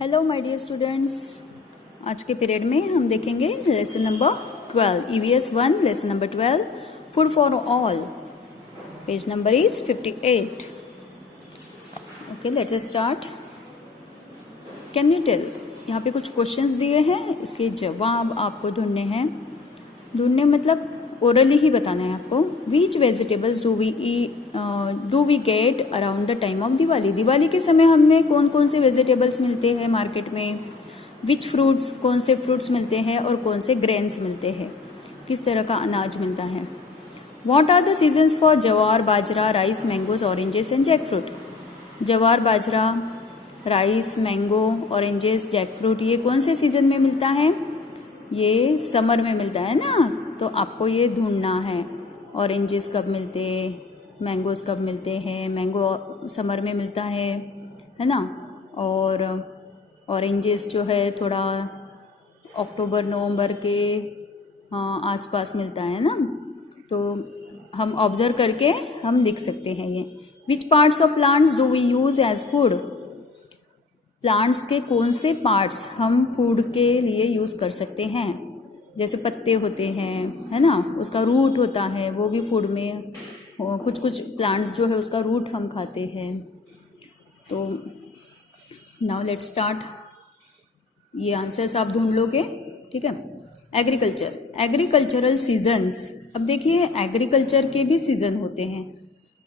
Hello my dear students, आज के period में हम देखेंगे lesson number 12 EVS 1 lesson number 12 food for all. Page number is 58। Okay, let's start. Can you tell, यहाँ पे कुछ क्वेश्चंस दिए हैं, इसके जवाब आपको ढूंढने हैं। ढूंढने मतलब ओरली ही बताना है आपको। Which vegetables do we get around the time of Diwali. Diwali के समय हमें कौन कौन से वेजिटेबल्स मिलते हैं मार्केट में। विच फ्रूट्स, कौन से फ्रूट्स मिलते हैं और कौन से ग्रेन्स मिलते हैं, किस तरह का अनाज मिलता है। What are the seasons for jowar, bajra, rice, mangoes, oranges and jackfruit. Jowar, bajra, rice, mango, oranges, jackfruit, ये कौन से सीजन में मिलता है? ये समर में मिलता है ना, तो आपको ये ढूंढना है। ऑरेंजेस कब मिलते, मैंगोज कब मिलते हैं। मैंगो समर में मिलता है ना। और ऑरेंजेस जो है थोड़ा अक्टूबर नवंबर के आसपास मिलता है ना। तो हम ऑब्जर्व करके हम लिख सकते हैं ये। Which parts of plants do we use as food. Plants के कौन से पार्ट्स हम फूड के लिए यूज़ कर सकते हैं। जैसे पत्ते होते हैं, है ना, उसका रूट होता है, वो भी फूड में। कुछ कुछ प्लांट्स जो है उसका रूट हम खाते हैं। तो नाउ लेट्स स्टार्ट। ये आंसर्स आप ढूंढ लोगे, ठीक है। Agriculture, agricultural seasons. अब देखिए, एग्रीकल्चर के भी सीजन होते हैं,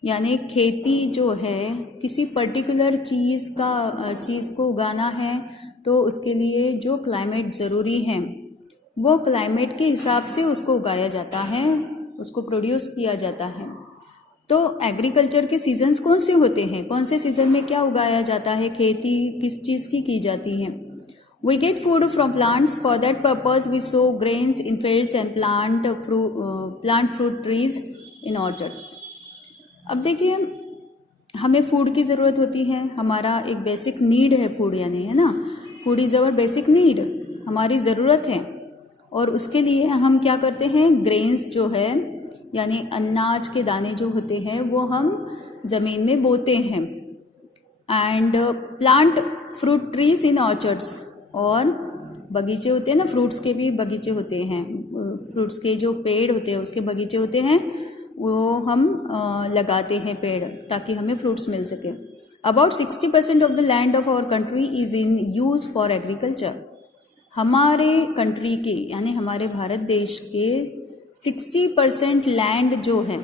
यानी खेती जो है किसी पर्टिकुलर चीज़ को उगाना है, तो उसके लिए जो क्लाइमेट ज़रूरी है वो क्लाइमेट के हिसाब से उसको उगाया जाता है, उसको प्रोड्यूस किया जाता है। तो एग्रीकल्चर के सीजन्स कौन से होते हैं, कौन से सीजन में क्या उगाया जाता है, खेती किस चीज़ की जाती है। We get food from plants, for that purpose we sow grains in fields and plant fruit trees in orchards. अब देखिए, हमें फूड की ज़रूरत होती है, हमारा एक बेसिक नीड है फूड, यानी, है ना। Food is our basic need, हमारी ज़रूरत है। और उसके लिए हम क्या करते हैं, ग्रेन्स जो है यानी अनाज के दाने जो होते हैं वो हम ज़मीन में बोते हैं। And plant fruit trees in orchards, और बगीचे होते हैं ना, फ्रूट्स के भी बगीचे होते हैं, फ्रूट्स के जो पेड़ होते हैं उसके बगीचे होते हैं, वो हम लगाते हैं पेड़, ताकि हमें फ्रूट्स मिल सके। About 60% of the land of our country is in use for agriculture. हमारे कंट्री के यानी हमारे भारत देश के 60% लैंड जो है,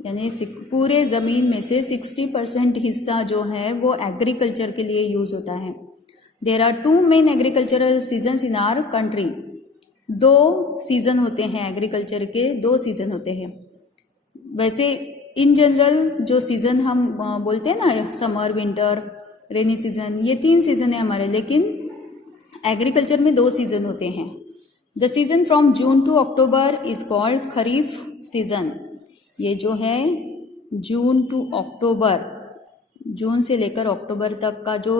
यानी पूरे ज़मीन में से 60% हिस्सा जो है वो एग्रीकल्चर के लिए यूज़ होता है। There are 2 main agricultural seasons in our country. 2 season होते हैं एग्रीकल्चर के, 2 सीज़न होते हैं। वैसे इन जनरल जो सीज़न हम बोलते हैं ना, समर, विंटर, रेनी सीजन, ये 3 सीज़न है हमारे, लेकिन एग्रीकल्चर में 2 सीज़न होते हैं। The season from June to October is called kharif season. ये जो है जून टू अक्टूबर, जून से लेकर अक्टूबर तक का जो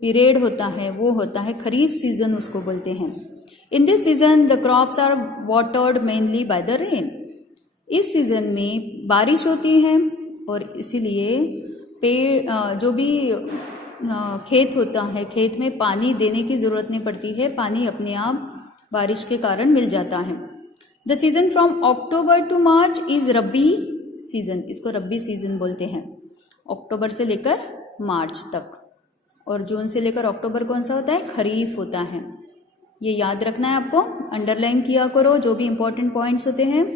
पीरियड होता है वो होता है खरीफ सीज़न, उसको बोलते हैं। In this season the crops are watered mainly by the rain. इस सीज़न में बारिश होती है और इसीलिए पेड़ जो भी खेत होता है, खेत में पानी देने की ज़रूरत नहीं पड़ती है, पानी अपने आप बारिश के कारण मिल जाता है। The season from October to March is rabi season. इसको रबी सीज़न बोलते हैं, अक्टूबर से लेकर मार्च तक। और जून से लेकर अक्टूबर कौन सा होता है, खरीफ होता है। ये याद रखना है आपको, अंडरलाइन किया करो जो भी इंपॉर्टेंट पॉइंट्स होते हैं।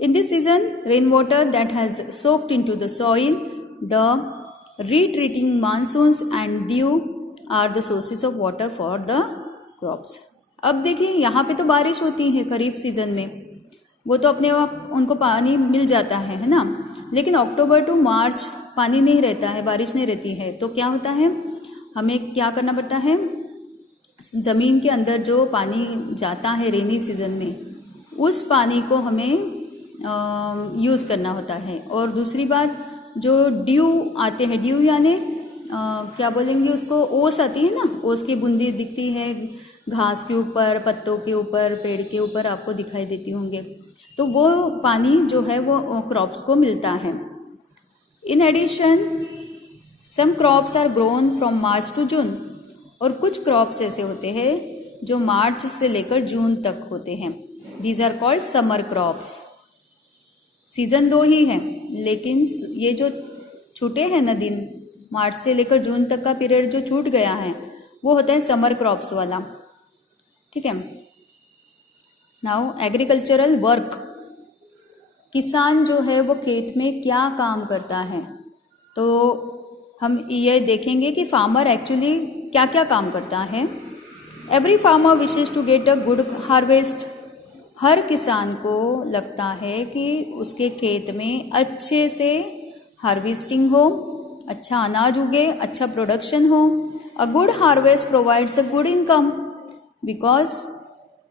In this season rain water that has soaked into the soil, the retreating monsoons and dew are the sources of water for the crops। अब देखिए, यहाँ पे तो बारिश होती है खरीफ सीजन में, वो तो अपने आप उनको पानी मिल जाता है ना। लेकिन अक्टूबर टू मार्च पानी नहीं रहता है, बारिश नहीं रहती है, तो क्या होता है, हमें क्या करना पड़ता है, ज़मीन के अंदर जो पानी जाता है रेनी सीजन में, उस पानी को हमें यूज़ करना होता है। और दूसरी बात, जो ड्यू आते हैं, ड्यू यानी क्या बोलेंगे उसको, ओस आती है ना, ओस की बूंदी दिखती है घास के ऊपर, पत्तों के ऊपर, पेड़ के ऊपर आपको दिखाई देती होंगे, तो वो पानी जो है वो क्रॉप्स को मिलता है। In addition some crops are grown from March to June. और कुछ क्रॉप्स ऐसे होते हैं जो मार्च से लेकर जून तक होते हैं। These are called summer crops. Season 2 ही है, लेकिन ये जो छूटे हैं ना दिन, मार्च से लेकर जून तक का पीरियड जो छूट गया है वो होता है समर क्रॉप्स वाला। ठीक है। नाउ एग्रीकल्चरल वर्क, किसान जो है वो खेत में क्या काम करता है, तो हम ये देखेंगे कि फार्मर एक्चुअली क्या क्या काम करता है। Every farmer wishes to get a good harvest, हर किसान को लगता है कि उसके खेत में अच्छे से हार्वेस्टिंग हो, अच्छा अनाज उगे, अच्छा प्रोडक्शन हो। अ good harvest provides a good income, because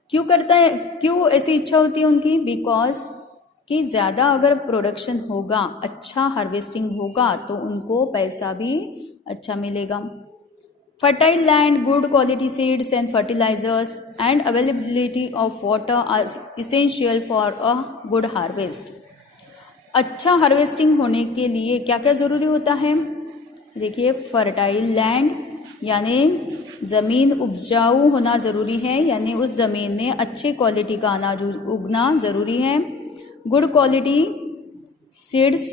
क्यों करता है, क्यों ऐसी इच्छा होती है उनकी, बिकॉज कि ज़्यादा अगर प्रोडक्शन होगा, अच्छा हार्वेस्टिंग होगा तो उनको पैसा भी अच्छा मिलेगा। Fertile land, good quality seeds and fertilizers and availability of water are essential for a good harvest. अच्छा हार्वेस्टिंग होने के लिए क्या क्या ज़रूरी होता है, देखिए फर्टाइल लैंड यानी ज़मीन उपजाऊ होना ज़रूरी है, यानी उस ज़मीन में अच्छे क्वालिटी का अनाज उगना ज़रूरी है। Good quality seeds,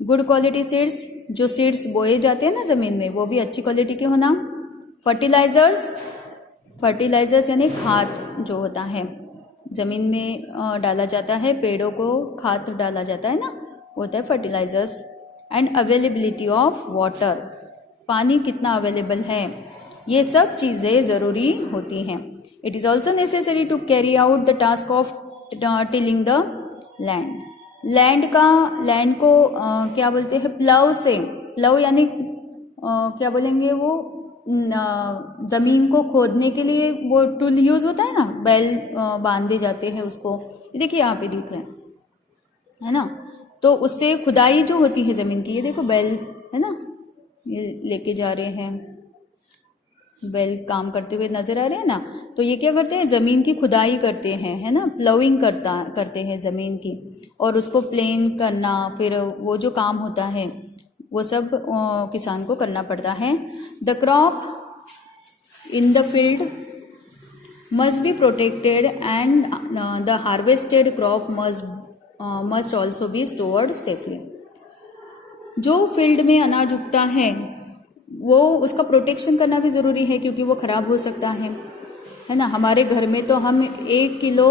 good quality seeds, जो सीड्स बोए जाते हैं ना ज़मीन में वो भी अच्छी क्वालिटी के होना। फर्टिलाइजर्स, फर्टिलाइजर्स यानी खाद जो होता है ज़मीन में डाला जाता है, पेड़ों को खाद डाला जाता है ना, वो होता है fertilizers. And availability of water, पानी कितना अवेलेबल है, ये सब चीज़ें ज़रूरी होती हैं। It is also necessary to carry out the task of tilling the land. Land को क्या बोलते हैं, प्लव से, प्लव यानी क्या बोलेंगे वो, ज़मीन को खोदने के लिए वो टूल यूज़ होता है ना, बैल बांधे जाते हैं उसको, ये देखिए यहाँ पे दिख रहे हैं, है ना। तो उससे खुदाई जो होती है ज़मीन की, ये देखो बैल है ना, ये लेके जा रहे हैं, बैल काम करते हुए नजर आ रहे हैं ना। तो ये क्या करते हैं, ज़मीन की खुदाई करते हैं, है ना, प्लविंग करते हैं ज़मीन की, और उसको प्लेन करना, फिर वो जो काम होता है वो सब किसान को करना पड़ता है। The crop in the field must be protected and the harvested crop must also be stored safely. जो फील्ड में अनाज उगता है वो उसका प्रोटेक्शन करना भी ज़रूरी है, क्योंकि वो ख़राब हो सकता है ना। हमारे घर में तो हम 1 किलो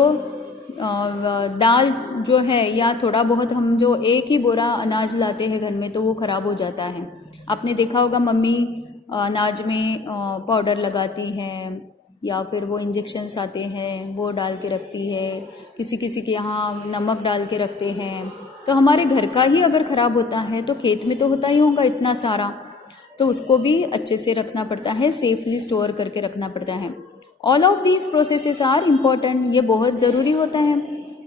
दाल जो है, या थोड़ा बहुत हम जो 1 ही बोरा अनाज लाते हैं घर में, तो वो ख़राब हो जाता है। आपने देखा होगा मम्मी अनाज में पाउडर लगाती हैं, या फिर वो इंजेक्शन्स आते हैं वो डाल के रखती है, किसी किसी के यहाँ नमक डाल के रखते हैं। तो हमारे घर का ही अगर ख़राब होता है तो खेत में तो होता ही होगा इतना सारा, तो उसको भी अच्छे से रखना पड़ता है, सेफली स्टोर करके रखना पड़ता है। All of these processes are important, ये बहुत ज़रूरी होता है।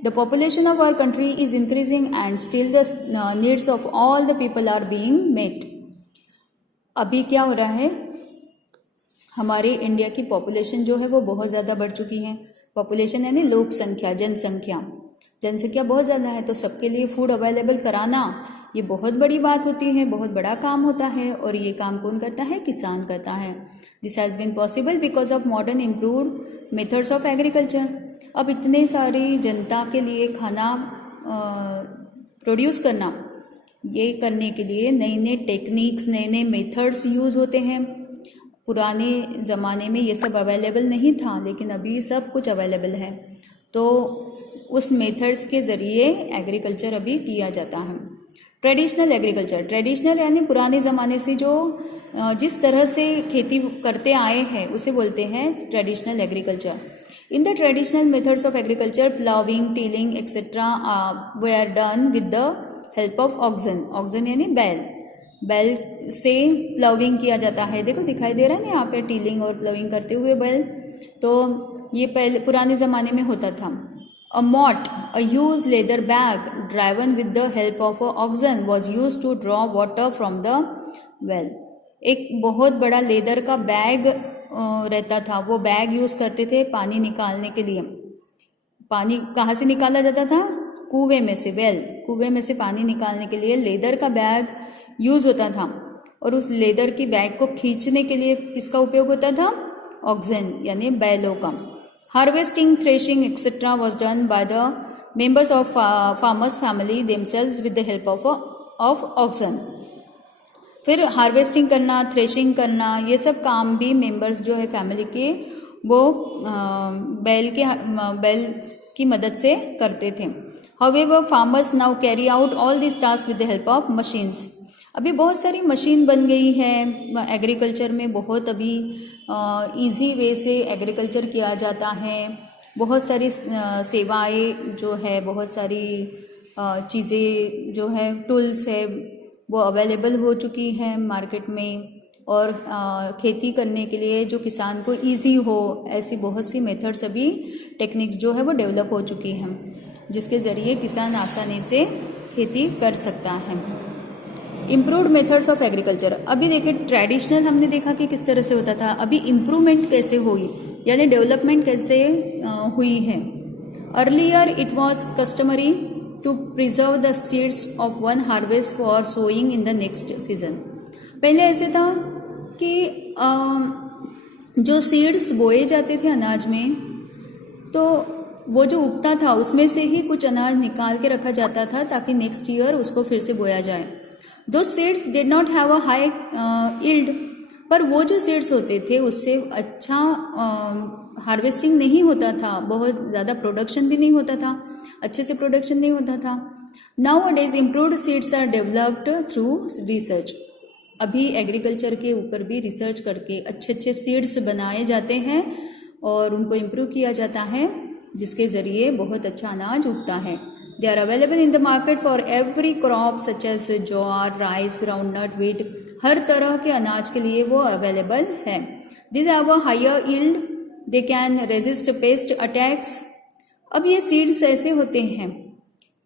The population of our country is increasing and still the needs of all the people are being met. अभी क्या हो रहा है, हमारे इंडिया की पॉपुलेशन जो है वो बहुत ज़्यादा बढ़ चुकी है। पॉपुलेशन यानी लोक संख्या, जनसंख्या बहुत ज़्यादा है, तो सबके लिए फूड अवेलेबल कराना ये बहुत बड़ी बात होती है, बहुत बड़ा काम होता है, और ये काम कौन करता है, किसान करता है। This has been possible because of modern improved methods of agriculture. अब इतने सारी जनता के लिए खाना प्रोड्यूस करना, ये करने के लिए नई नई टेक्निक्स, नए नए मेथड्स यूज़ होते हैं। पुराने ज़माने में ये सब अवेलेबल नहीं था, लेकिन अभी सब कुछ अवेलेबल है, तो उस मेथड्स के ज़रिए एग्रीकल्चर अभी किया जाता है। ट्रेडिशनल एग्रीकल्चर, ट्रेडिशनल यानी पुराने ज़माने से जो जिस तरह से खेती करते आए हैं उसे बोलते हैं traditional agriculture. In the traditional methods of agriculture, ploughing, tilling etcetera they are done with the help of oxen. Oxen यानी बैल से प्लाविंग किया जाता है। देखो दिखाई दे रहा है ना यहाँ पे, टीलिंग और प्लाविंग करते हुए बैल। तो ये पहले पुराने ज़माने में होता था। A mott, a used leather bag driven with the help of a oxen, was used to draw water from the well. एक बहुत बड़ा लेदर का बैग रहता था, वो बैग यूज़ करते थे पानी निकालने के लिए। पानी कहाँ से निकाला जाता था, कुएं में से, कुएं में से पानी निकालने के लिए लेदर का बैग यूज़ होता था। और उस लेदर की बैग को खींचने के लिए किसका उपयोग होता था? ऑक्सन यानी बैलों का। Harvesting, threshing etcetera was done by the members of farmers family themselves with the help of oxen. फिर हार्वेस्टिंग करना, थ्रेशिंग करना, ये सब काम भी मेंबर्स जो है फैमिली के वो बैल की मदद से करते थे। However farmers now carry out all this task with the help of machines. अभी बहुत सारी मशीन बन गई है एग्रीकल्चर में, बहुत अभी इजी वे से एग्रीकल्चर किया जाता है। बहुत सारी सेवाएं जो है, बहुत सारी चीज़ें जो है, टूल्स है वो अवेलेबल हो चुकी हैं मार्केट में। और खेती करने के लिए जो किसान को इजी हो, ऐसी बहुत सी मेथड्स अभी टेक्निक्स जो है वो डेवलप हो चुकी हैं, जिसके ज़रिए किसान आसानी से खेती कर सकता है। Improved methods of agriculture. अभी देखिए ट्रेडिशनल हमने देखा कि किस तरह से होता था, अभी इम्प्रूवमेंट कैसे हुई यानी डेवलपमेंट कैसे हुई है। Earlier it was customary to preserve the seeds of one harvest for sowing in the next season. पहले ऐसे था कि जो सीड्स बोए जाते थे अनाज में, तो वो जो उगता था उसमें से ही कुछ अनाज निकाल के रखा जाता था ताकि नेक्स्ट ईयर उसको फिर से बोया जाए। दो seeds did not have a high yield, पर वो जो सीड्स होते थे उससे अच्छा हार्वेस्टिंग नहीं होता था, बहुत ज़्यादा प्रोडक्शन भी नहीं होता था, अच्छे से प्रोडक्शन नहीं होता था। Nowadays improved seeds are developed through research. अभी एग्रीकल्चर के ऊपर भी रिसर्च करके अच्छे अच्छे सीड्स बनाए जाते हैं और उनको इम्प्रूव किया जाता है, जिसके ज़रिए बहुत अच्छा अनाज उगता है। They are available in the market for every crop such as jowar, rice, groundnut, wheat. हर तरह के अनाज के लिए वो अवेलेबल है। This have a higher yield, they can resist pest attacks. अब ये सीड्स ऐसे होते हैं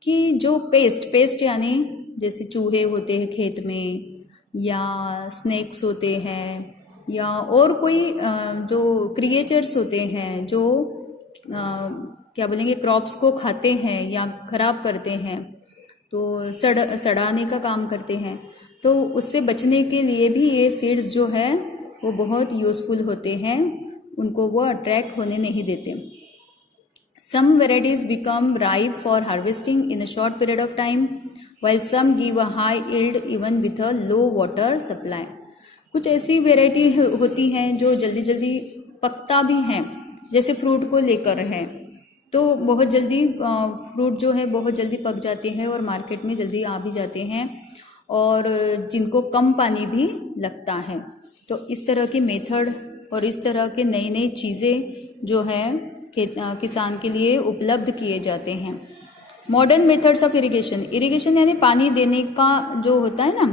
कि जो पेस्ट यानी जैसे चूहे होते हैं खेत में, या स्नेक्स होते हैं, या और कोई जो क्रिएचर्स होते हैं जो क्या बोलेंगे क्रॉप्स को खाते हैं या ख़राब करते हैं, तो सड़ाने का काम करते हैं, तो उससे बचने के लिए भी ये सीड्स जो है वो बहुत यूज़फुल होते हैं, उनको वो अट्रैक्ट होने नहीं देते। Some varieties become ripe for harvesting in a short period of time, while some give a high yield even with a low water supply. कुछ ऐसी वेराइटी होती हैं जो जल्दी जल्दी पकता भी हैं, जैसे फ्रूट को लेकर है, तो बहुत जल्दी फ्रूट जो है बहुत जल्दी पक जाते हैं और मार्केट में जल्दी आ भी जाते हैं, और जिनको कम पानी भी लगता है। तो इस तरह की मेथड और इस तरह के नई नई चीज़ें जो है किसान के लिए उपलब्ध किए जाते हैं। मॉडर्न मेथड्स ऑफ इरिगेशन यानी पानी देने का जो होता है ना,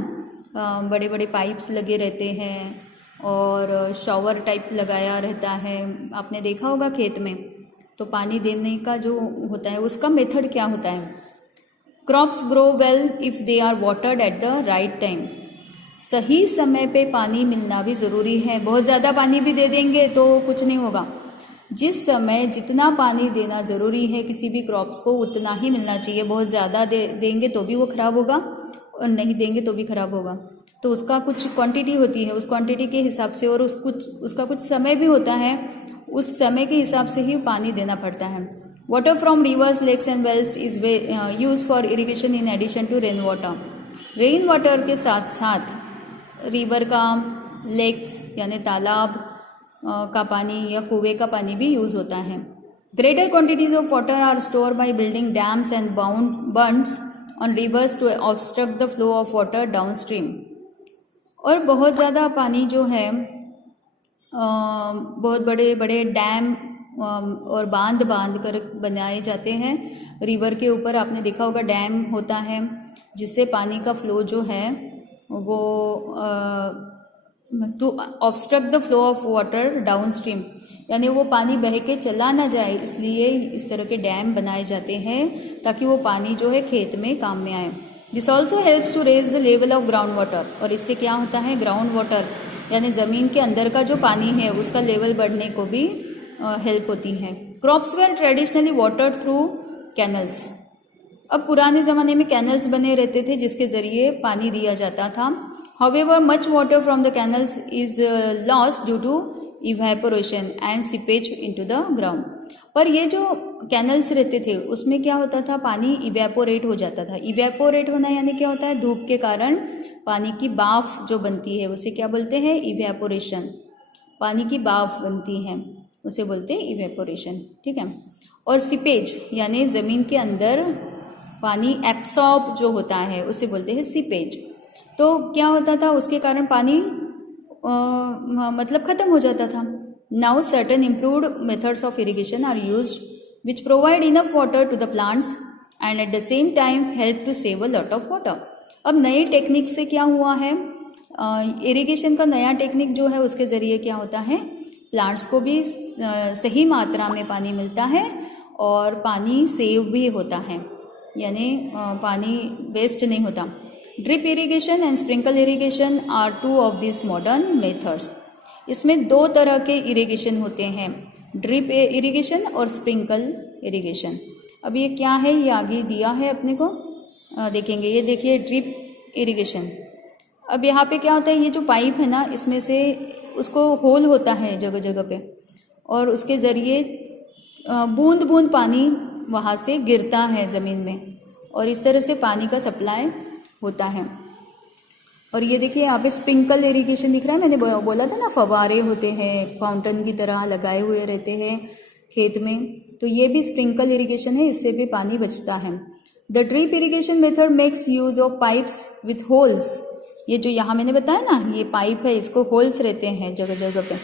बड़े बड़े पाइप्स लगे रहते हैं और शॉवर टाइप लगाया रहता है, आपने देखा होगा खेत में, तो पानी देने का जो होता है उसका मेथड क्या होता है। Crops grow well if they are watered at the right time. सही समय पे पानी मिलना भी ज़रूरी है। बहुत ज़्यादा पानी भी दे देंगे तो कुछ नहीं होगा। जिस समय जितना पानी देना ज़रूरी है किसी भी क्रॉप्स को, उतना ही मिलना चाहिए। बहुत ज़्यादा देंगे तो भी वो ख़राब होगा और नहीं देंगे तो भी ख़राब होगा। तो उसका कुछ क्वांटिटी होती है, उस क्वांटिटी के हिसाब से, और उसका कुछ समय भी होता है, उस समय के हिसाब से ही पानी देना पड़ता है। Water from rivers, lakes and wells is use for irrigation in addition to rain water. Rain water के साथ साथ रिवर का, लेक्स यानी तालाब का पानी या कुएं का पानी भी यूज़ होता है। Greater quantities of water are store by building dams and bunds on rivers to obstruct the flow of water downstream. और बहुत ज़्यादा पानी जो है बहुत बड़े बड़े डैम और बांध कर बनाए जाते हैं रिवर के ऊपर। आपने देखा होगा डैम होता है जिससे पानी का फ्लो जो है वो to obstruct the flow of water downstream, यानी वो पानी बह के चला ना जाए, इसलिए इस तरह के डैम बनाए जाते हैं ताकि वो पानी जो है खेत में काम में आए। This also helps to raise the level of ground water. और इससे क्या होता है, ग्राउंड वाटर यानी ज़मीन के अंदर का जो पानी है उसका लेवल बढ़ने को भी हेल्प होती है। Crops were traditionally watered through canals. अब पुराने ज़माने में कैनल्स बने रहते थे जिसके ज़रिए पानी दिया जाता था। However, much water from the canals is lost due to evaporation and seepage into the ground. पर ये जो कैनल्स रहते थे उसमें क्या होता था, पानी इवेपोरेट हो जाता था. इवेपोरेट होना यानी क्या होता है, धूप के कारण पानी की भाप जो बनती है उसे क्या बोलते हैं, इवेपोरेशन. पानी की भाप बनती है उसे बोलते हैं इवेपोरेशन. ठीक है. और सीपेज यानी ज़मीन के अंदर पानी एब्सॉर्ब जो होता है उसे बोलते हैं सीपेज. तो क्या होता था, उसके कारण पानी मतलब ख़त्म हो जाता था. Now certain improved methods of irrigation are used which provide enough water to the plants and at the same time help to save a lot of water. अब नई टेक्निक से क्या हुआ है, इरिगेशन का नया टेक्निक जो है उसके ज़रिए क्या होता है, प्लांट्स को भी सही मात्रा में पानी मिलता है और पानी सेव भी होता है, यानी पानी वेस्ट नहीं होता. Drip irrigation and sprinkle irrigation are two of this modern methods. इसमें दो तरह के इरिगेशन होते हैं, ड्रिप इरिगेशन और स्प्रिंकल इरिगेशन. अब ये क्या है, ये आगे दिया है अपने को, देखेंगे. ये देखिए ड्रिप इरिगेशन. अब यहाँ पे क्या होता है, ये जो पाइप है ना इसमें से उसको होल होता है जगह जगह पे और उसके ज़रिए बूंद बूंद पानी वहाँ से गिरता है ज़मीन में और इस तरह से पानी का सप्लाई होता है. और ये देखिए यहाँ पे स्प्रिंकल इरिगेशन दिख रहा है. मैंने बोला था ना फवारे होते हैं, फाउंटेन की तरह लगाए हुए रहते हैं खेत में, तो ये भी स्प्रिंकल इरिगेशन है, इससे भी पानी बचता है. The drip irrigation method makes use of pipes with holes. ये जो यहाँ मैंने बताया ना, ये पाइप है, इसको होल्स रहते हैं जगह जगह पे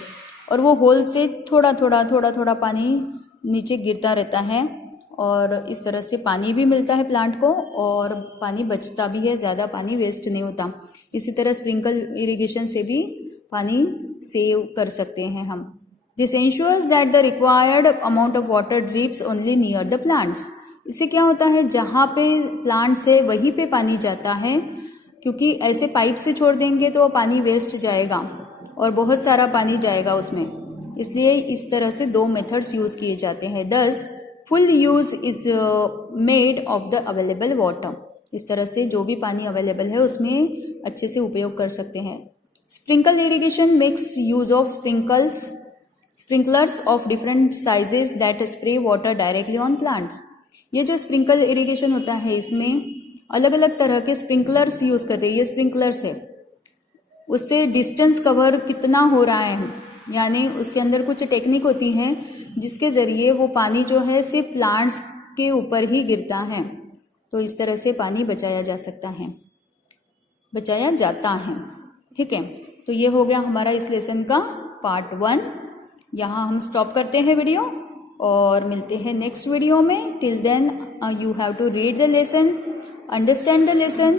और वो होल से थोड़ा थोड़ा पानी नीचे गिरता रहता है और इस तरह से पानी भी मिलता है प्लांट को और पानी बचता भी है, ज़्यादा पानी वेस्ट नहीं होता. इसी तरह स्प्रिंकल इरिगेशन से भी पानी सेव कर सकते हैं हम. This ensures that the required amount of water drips only near the plants. इससे क्या होता है, जहाँ पे प्लांट्स है वहीं पे पानी जाता है, क्योंकि ऐसे पाइप से छोड़ देंगे तो पानी वेस्ट जाएगा और बहुत सारा पानी जाएगा उसमें. इसलिए इस तरह से दो मेथड्स यूज़ किए जाते हैं. दस full use is made of the available water. इस तरह से जो भी पानी अवेलेबल है उसमें अच्छे से उपयोग कर सकते हैं. Sprinkle irrigation makes use of sprinklers of different sizes that spray water directly on plants. ये जो स्प्रिंकल इरिगेशन होता है इसमें अलग अलग तरह के स्प्रिंकलर्स यूज़ करते हैं. ये स्प्रिंकलर्स है, उससे डिस्टेंस कवर कितना हो रहा है, यानी उसके अंदर कुछ टेक्निक होती है जिसके ज़रिए वो पानी जो है सिर्फ प्लांट्स के ऊपर ही गिरता है. तो इस तरह से पानी बचाया जा सकता है, बचाया जाता है. ठीक है, तो ये हो गया हमारा इस लेसन का पार्ट 1. यहाँ हम स्टॉप करते हैं वीडियो और मिलते हैं नेक्स्ट वीडियो में. Till then you have to read the lesson, understand the lesson.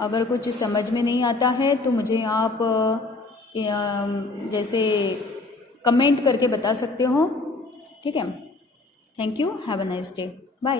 अगर कुछ समझ में नहीं आता है तो मुझे आप जैसे कमेंट करके बता सकते हो. ठीक है, thank you, have a nice day, bye.